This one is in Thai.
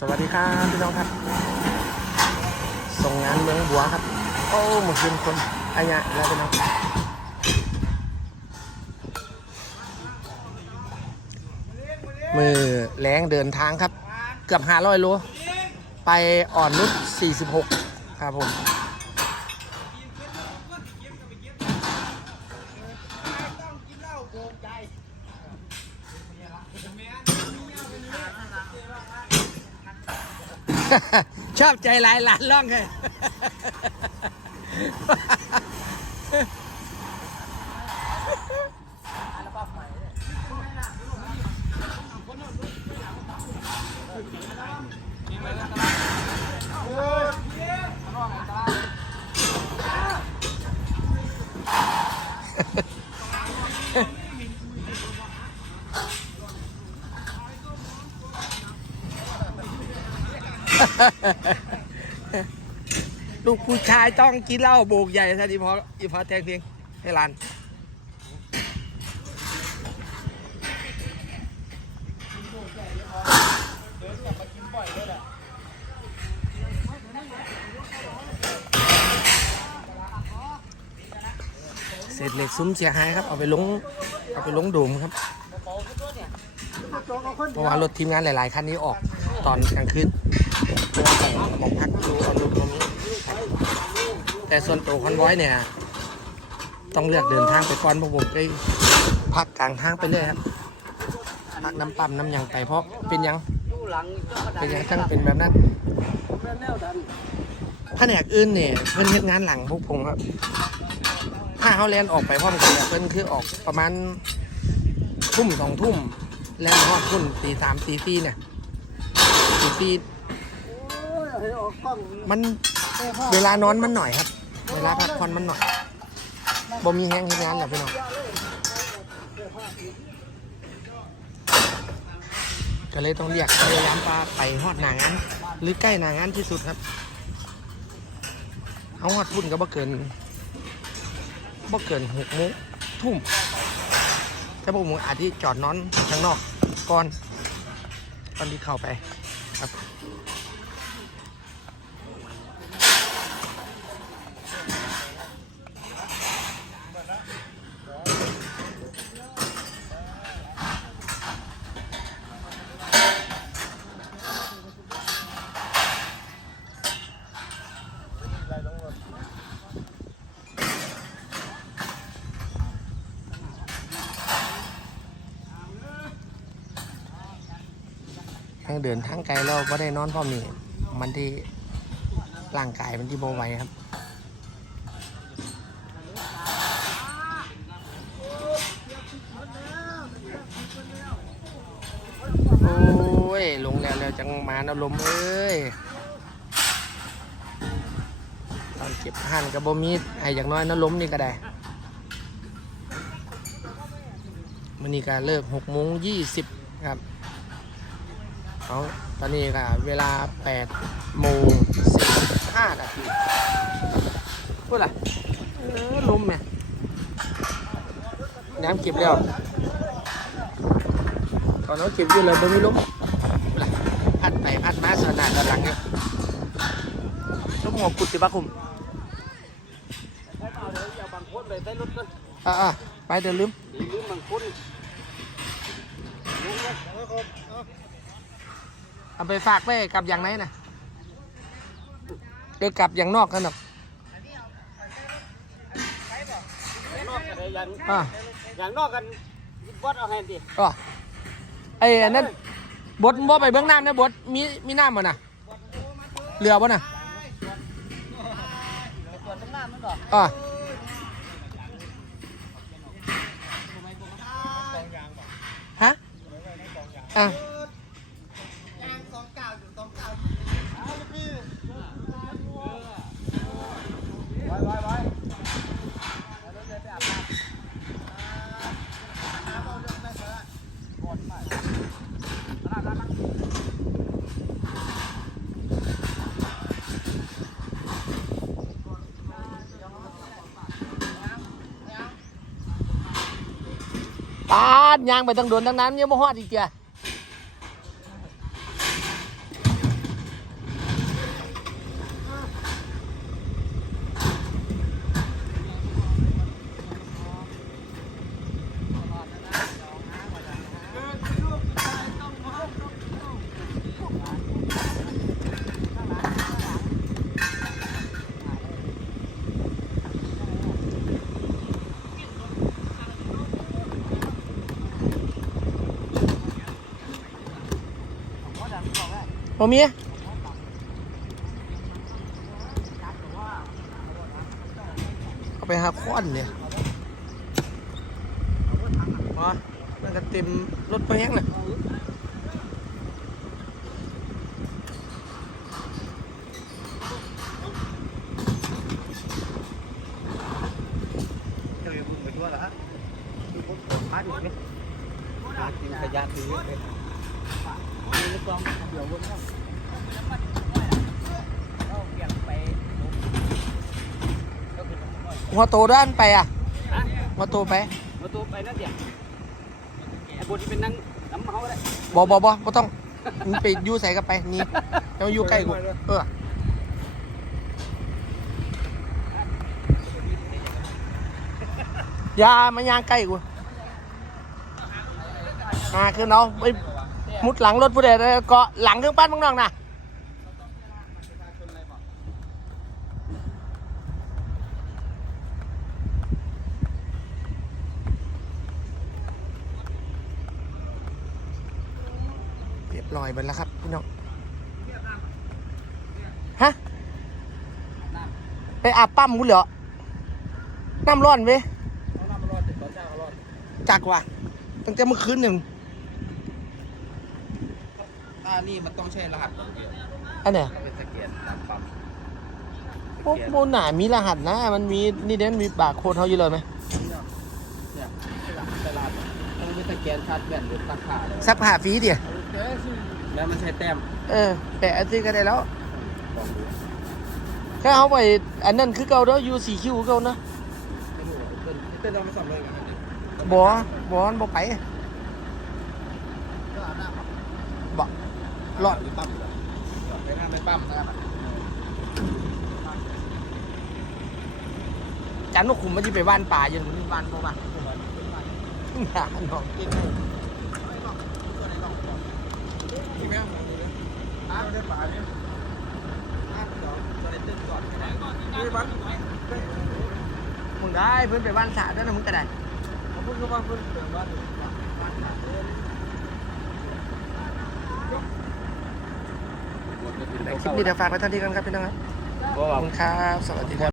สวัสดีครับพี่น้องครับ ส่งงานเมืองบัวครับ โอ้หมดคืนคนอายะแล้วพี่น้องมือแรงเดินทางครับ เกือบห้าร้อยโล ไปอ่อนนุช46 ครับผม ชอบใจหลายหลานล่องเลย ลูกผู้ชายต้องกินเหล้าโบกใหญ่ท่านอีพออีพอแทงเพียงให้ลานเศษเหล็กซุ้มเสียหายครับ เอาไปลงเอาไปลงโดมครับเพราะว่ารถทีมงานหลาย ๆ คันนี้ออกตอนกลางคืน เพื่อไปหมองพักดูอารถตรงนี้ แต่ส่วนตัวคอนไว้เนี่ย ต้องเลือกเดินทางไปก่อนเพราะผมได้พักกลางทางไปเลยครับพักน้ำปั๊มน้ำยังไปเพราะเป็นยัง เป็นยังทั้งเป็นแบบนั้นแผนกอื่นเนี่ยเพิ่อนเฮ็ดงานหลังพวกผมครับ ถ้าเขาแลนออกไปพร้อมกันเนี่ยเพิ่อนคือออกประมาณทุ่มสองทุ่มแลนฮอดทุ่มตีสามตีสี่เนี่ยตีสี่ มันเวลานอนมันหน่อยครับ เวลาพักผ่อนมันหน่อยบ่มีแห้งเฮ็ดงานแหละพี่น้องก็เลยต้องเรียกพยายามปาไปฮอดหนางานหรือใกล้หนางานที่สุดครับเอาฮอดพุ่นก็บ่เกินบ่เกินหกโมงทุ่มถ้าพวกมึงอาจจะจอดนอนข้างนอกก่อนตอนที่เข้าไปครับ ทางเดินทางไกลเราก็ได้นอนพร้อมนี่มันที่ร่างกายมันที่บไหวครับโอ้ยลงแล้วแล้วจังมานะลมเอ้ยตอนเก็บหันกับบมีดไอ้อย่างน้อยนะล้มนี่ก็ได้มันนี่ก็เลิกหกโมงยี่สิบครับ เอาตอนนี้ก็เวลา8โมง15นาทีพูดอะไรเออลมเนี่ยน้ำเก็บแล้วตอนนั้นเก็บอยู่เลยบ่มีลมพูดอะไรพัดไปพัดมาสนาดด้านหลังเนี่ยลมหัวกุดติบ้าคุมอ่าๆไปเดี๋ยวลืม เอาไปฝากไว้กับอย่างไหนนะเดี๋ยวกลับอย่างนอกกันหรอกอ่าอย่างนอกกันบอสเอาแฮนดิก็ไอ้อันนั้นบดบ่ไปเบื้องน้ำนะบดมีมีน้ำบ่น่ะเรือบ่น่ะส่วนตรงหน้ามันก่อนอ่าฮะอะ ไว้ไว้ไว้ ปาดยางไปตั้งโดนตั้งนั้นยังบ่ฮอดอีกเจ้ะ บ่มีเอาไปหาค้อนเนี่ยอ๋อมันก็เต็มรถไปแห้งเลยจะมีบุญไปทั่วแล้วฮะมีคนพาอยู่ไหมพากินขยะถือไปมีลูกกองเดี๋ยววนครับเอาเปลี่ยนไปก็คือ หัวโตด้านไปอะฮะหัวโตไปประตูไปนั่นเดียวไอ้บนที่เป็นนั่งน้ำเขาก็ได้บอบอบอบ่ต้องมึงไปอยู่ใส่กันไปนี่จะมาอยู่ใกล้กูเอออย่ามาย่างใกล้กูมาคือน้องไป มุดหลังรถผู้ใดได้เกาะหลังเครื่องปั้นมึงน้องนะเรียบร้อยไปแล้วครับพี่น้องฮะไปอาบปั๊มกูเหรอน้ำร้อนเว้ยเขาน้ำมันรอดติดต่อเจ้าเขารอดจักว่ะตั้งแต่เมื่อคืนเนี่ย อ่านี่มันต้องใช้รหัสก่อนเดียวอันเนี้ยเป็นสแกนตามปั๊มโอ้โหหนามีรหัสนะ มันมีนี่เด่นมีบาร์โค้ดเขาอยู่เลยไหมเนี่ยตลาดต้องเป็นสแกนชาร์จแบตหรือตักขาเลยซักผ้าฟรีเดียแล้วมันใช้แต้ม เออ แปะอันนี้ก็ได้แล้วลองดูแค่เขาไปอันนั้นคือเก่าเด้อยูสี่คิวเก่าเนาะไม่รู้เต้นเต้นเราไม่สำเร็จกันเลยบอบอมันบอไปบอ หลอดหรือปั๊มไปหน้าไม่ปั๊มนะครับจันทร์นกขุมมันจะไปว่านป่าอยู่นี่ว่านบ่ว่านหาน้องเก่งให้ที่แม่ของนี่นะอ้าวได้ป่าเนี่ยอ้าวเดี๋ยวจะได้เต้นก่อนนี่ปั๊มมึงได้เพิ่นไปว่านสาด้วยนะมึงก็ได้ผมเพิ่งเข้ามาเพิ่งเติมบ้านบ้านขาดเลย คลิปนี้เดี๋ยวฝากไว้เท่านี้กันครับพี่น้องครับขอบคุณครับ สวัสดีครับ